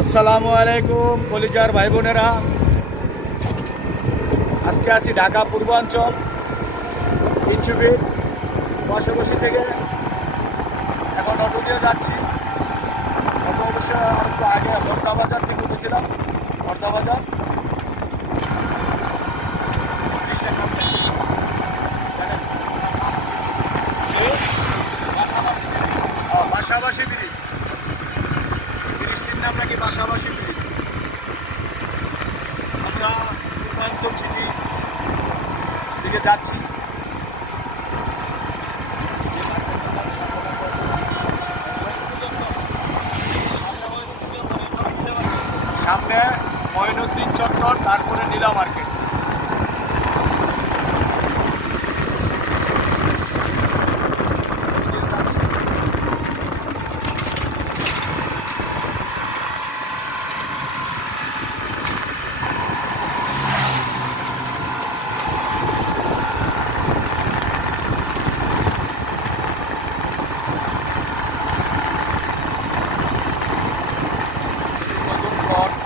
আসসালামু আলাইকুম কলিজার ভাই বোনেরা। আজকে আছি ঢাকা পূর্বাঞ্চল 300 ফিট পাশাপাশি থেকে। এখন অটো দিয়ে যাচ্ছি। অটো অবশ্য আর একটু আগে হরদা বাজার থেকে উঠেছিলাম। হরদা বাজার বাসাবাসী ব্রিজ, ব্রিজটির নাম নাকি বাসাবাসী ব্রিজ। আমরা পূর্বাঞ্চল সিটি দিকে যাচ্ছি। সামনে মঈনুদ্দিন চত্বর, তারপরে নীলা মার্কেট।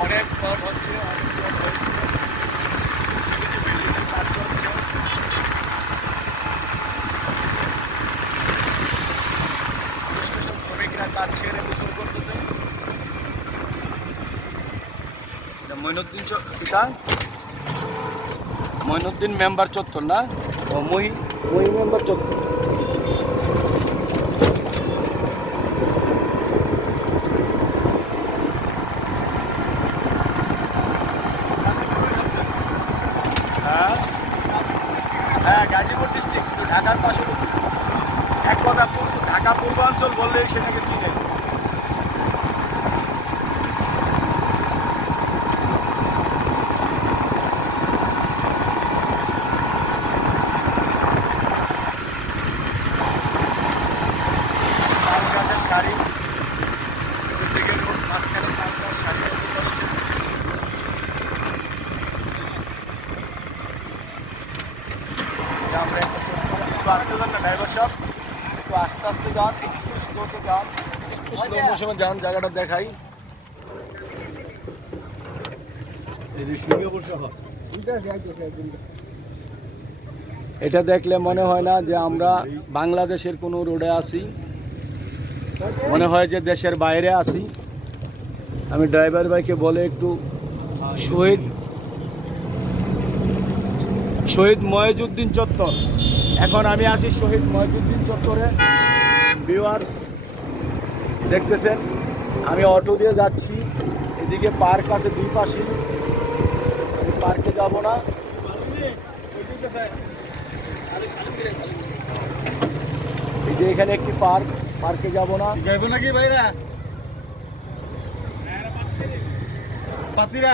অনেক প্লট হচ্ছে, অনেক প্লট হয়েছে, কিছু বিল্ডিংয়ের কাজ চলছে। স্টেশন শ্রমিকরা কাজ ছেড়ে গোসল করতেছে। মঈনুদ্দিন মেম্বার চত্বর না, মহি মেম্বার চত্বর। হ্যাঁ, গাজীপুর ডিস্ট্রিক্ট, ঢাকার পাশে। এক কথা ঢাকা পূর্বাঞ্চল বললেই সেটাকে চিনে। তাল গাছের শাড়ি, দিকে রোড, মাঝখানে তাল গাছ শাড়ি করেছে। আমরা একটু আস্তে যান না ড্রাইভার সাহেব, একটু আস্তে আস্তে যান, একটু স্লোতে যান, একটু স্লো মোশনে যান, জায়গাটা দেখাই। এটা দেখলে মনে হয় না যে আমরা বাংলাদেশের কোনো রোডে আছি, মনে হয় যে দেশের বাইরে আছি। আমি ড্রাইভার ভাইকে বলে একটু শহীদ মহিউদ্দিন চত্বর। এখন আমি আছি শহীদ মহিউদ্দিন চত্বরে। ভিউয়ার্স দেখতেছেন, আমি অটো দিয়ে যাচ্ছি। এদিকে পার্ক আছে দুই পাশে, আমি পার্কে যাব না। এই যে এখানে একটি পার্ক, পার্কে যাব না। যাইব নাকি ভাইরা পাতিরা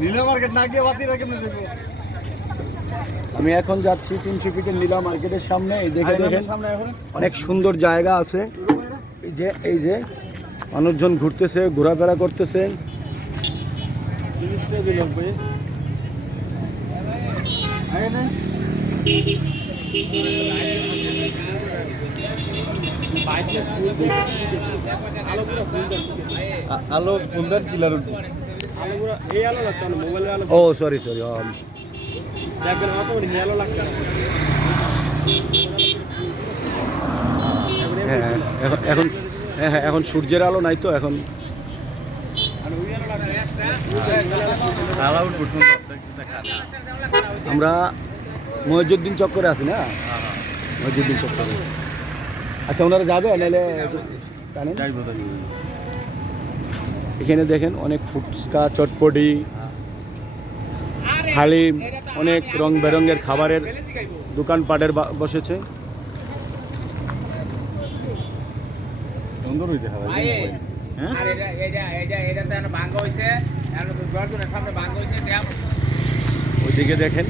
নীলা মার্কেট না গিয়ে পাতিরা কেমনে যাইব? আমি এখন যাচ্ছি 300 ফিটের নীলা মার্কেটের সামনে। এই দেখে দেখেন, অনেক সুন্দর জায়গা আছে। এই যে মানুষজন ঘুরতেছে, ঘোরাফেরা করতেছে। জিনিসটা দিল ভাই আগে না আলো ফুলদার কিলার আলো পুরো এই আলো লাগতো না, মোবাইলের আলো। ও সরি দেখবেন আমার তো এই আলো লাগতো না। হ্যাঁ, এখন এখন সূর্যের আলো নাই তো এখন। আমরা মহিউদ্দিন চক্করে আছি না, মহিউদ্দিন চক্করে। আচ্ছা, ওনারা যাবে নাহলে এখানে দেখেন অনেক ফুচকা, চটপটি, হালিম, অনেক রং বেরঙের খাবারের দোকানপাটের বসেছে। সুন্দর হইতে হবে। ওইদিকে দেখেন,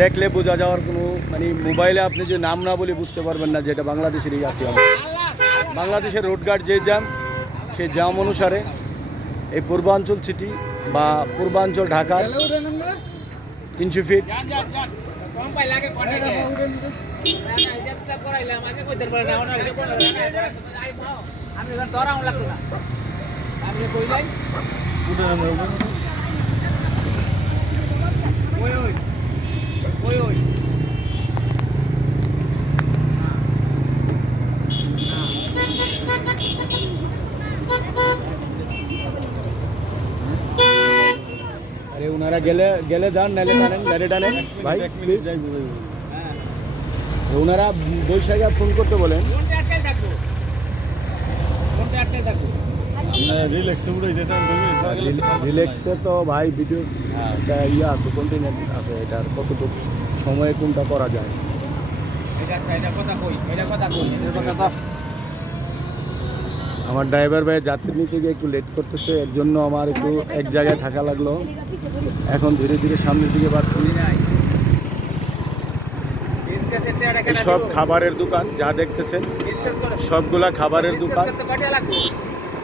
দেখলে বোঝা যাওয়ার কোনো মানে মোবাইলে আপনি যে নাম না বলে বুঝতে পারবেন না যে এটা বাংলাদেশেরই আছি আমরা। বাংলাদেশের রোডঘাট যে জ্যাম, সেই জ্যাম অনুসারে এই পূর্বাঞ্চল সিটি বা পূর্বাঞ্চল ঢাকার 300 ফিট আরে ওনারা গেলে গেলে যান, নাহলে টানেন, গাড়ি টানেন ভাই প্লিজ। ওনারা বৈশাখে ফোন করতে বলেন। রিল্যাক্সে তো ভাই ভিডিও ইয়ে আছে, কন্টিনিউ আছে, এটার কতটুকু সময়ে কোনটা করা যায়। আমার ড্রাইভার ভাই যাত্রী নিতে গিয়ে একটু লেট করতেছে, এর জন্য আমার একটু এক জায়গায় থাকা লাগলো। এখন ধীরে ধীরে সামনের দিকে বাড়ছি। সব খাবারের দোকান যা দেখতেছেন সবগুলা খাবারের দোকান।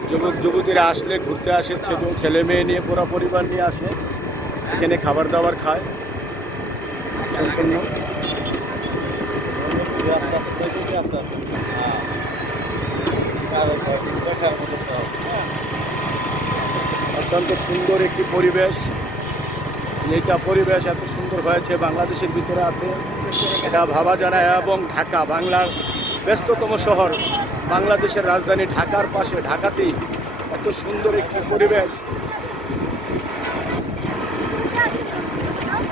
যুবক যুবতীরা আসলে ঘুরতে আসে, ছেলে মেয়ে নিয়ে পুরো পরিবার নিয়ে আসে, এখানে খাবার দাবার খায় সম্পূর্ণ। অত্যন্ত সুন্দর একটি পরিবেশ। যেটা পরিবেশ এত সুন্দর হয়েছে বাংলাদেশের ভিতরে আছে এটা ভাবা যায় না। এবং ঢাকা, বাংলার ব্যস্ততম শহর, বাংলাদেশের রাজধানী ঢাকার পাশে, ঢাকাতেই এত সুন্দর একটি পরিবেশ।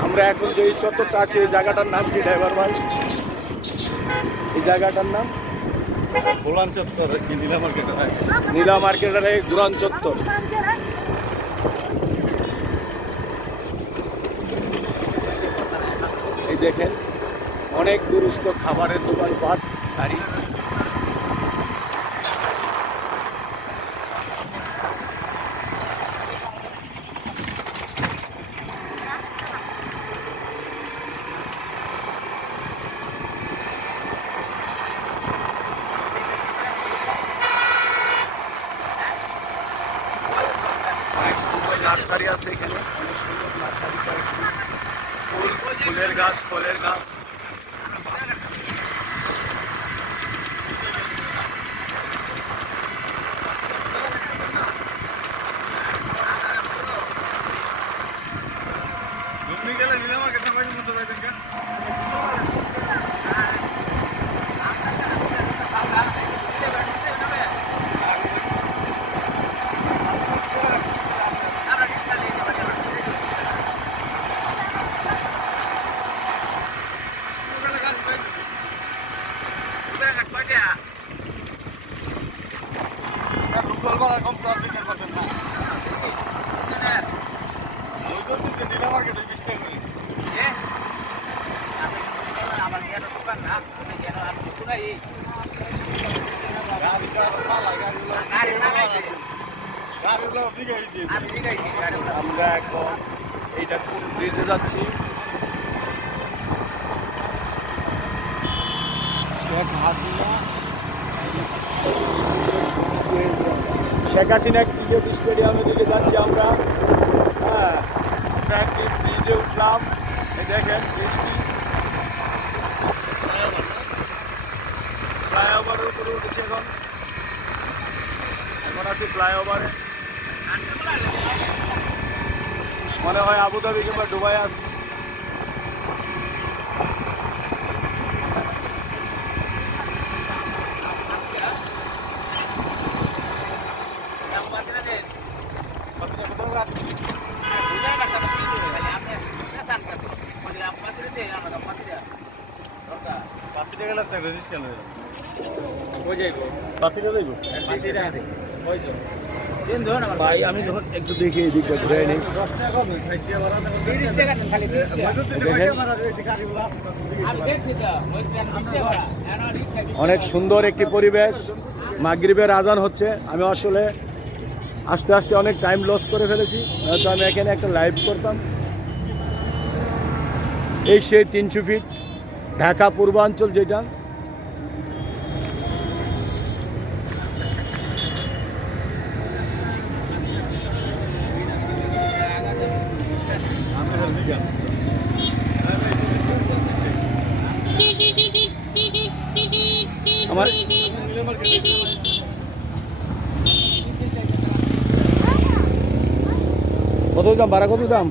আমরা এখন যে চত্বরটা আছে এই জায়গাটার নাম কি ড্রাইভার ভাই? এই জায়গাটার নাম গোলাম চত্বর, নীলা মার্কেট। নীলা মার্কেটের এই গুরান চত্বর। এই দেখেন অনেক দুরস্থ খাবারের দোকানপাট গাড়ি। নার্সারি আছে এখানে, অনেক সুন্দর নার্সারি, ফুলের গাছ, ফলের গাছ। আমরা এখন এইটা কোন ব্রিজে যাচ্ছি? শেখ হাসিনা ক্রিকেট স্টেডিয়ামের দিকে যাচ্ছি আমরা। হ্যাঁ, আমরা একটি ব্রিজে উঠলাম। এই দেখেন ব্রিজটি, ফ্লাইওভারের উপরে উঠেছে। এখন আছি ফ্লাইওভারে, মনে হয় আবুধাবি কিংবা দুবাই আছে। ভাই আমি একটু দেখি এদিকটা ঘুরে নিই। অনেক সুন্দর একটি পরিবেশ। মাগরিবের আজান হচ্ছে। আমি আসলে আস্তে আস্তে অনেক টাইম লস করে ফেলেছি, হয়তো আমি এখানে একটা লাইভ করতাম। এই সেই 300 ফিট ঢাকা পূর্বাঞ্চল, যেটা আমার কত দাম ভাড়া কত দাম?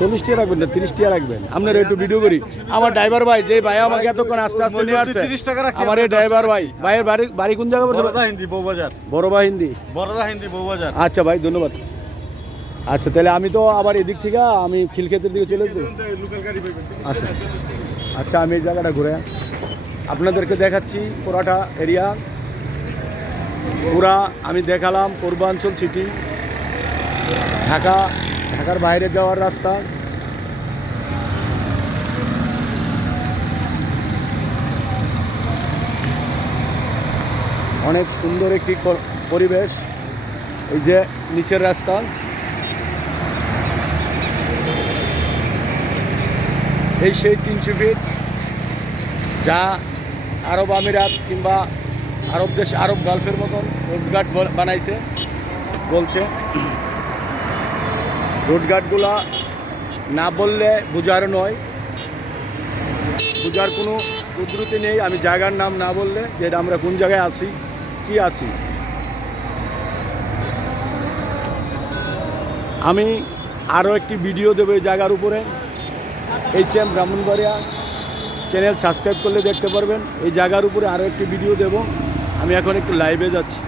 40 টাকা রাখবেন না 30 টাকা রাখবেন? আপনার একটু ভিডিও করি। আমার ড্রাইভার ভাই যে ভাই আমাকে এতক্ষণ আস্তে আস্তে নিয়ে আসছে, 30 টাকা রাখি। আমার এই ড্রাইভার ভাই, ভাইয়ের বাড়ি বাড়ি কোন জায়গা? বড়দা হিন্দি বউবাজার। বড়বা হিন্দি। বড়দা হিন্দি বউবাজার। আচ্ছা ভাই ধন্যবাদ। আচ্ছা তাহলে আমি তো আবার এদিক থেকে আমি খিলক্ষেতের দিকে চলে যাবো। লোকাল গাড়ি পাইবেন। আচ্ছা আচ্ছা আমি এই জায়গাটা ঘুরে আপনাদেরকে দেখাচ্ছি পুরাটা এরিয়া। পুরা আমি দেখালাম পূর্বাঞ্চল সিটি, ঢাকার বাইরে যাওয়ার রাস্তা। অনেক সুন্দর একটি পরিবেশ। এই যে নিচের রাস্তা, এই সেই 300 ফিট যা আরব আমিরাত কিংবা আরব দেশ, আরব গালফের মতন রোডঘাট বানাইছে বলছে। রোডঘাটগুলা না বললে বোঝার নয়, বোঝার কোনো উদ্ধৃতি নেই আমি জায়গার নাম না বললে, যে আমরা কোন জায়গায় আছি কি আছি। আমি আরও একটি ভিডিও দেবো এই জায়গার উপরে। HM ব্রাহ্মণবাড়িয়া চ্যানেল সাবস্ক্রাইব করলে দেখতে পারবেন। এই জায়গার উপরে আরও একটি ভিডিও দেব। আমি এখন একটু লাইভে যাচ্ছি।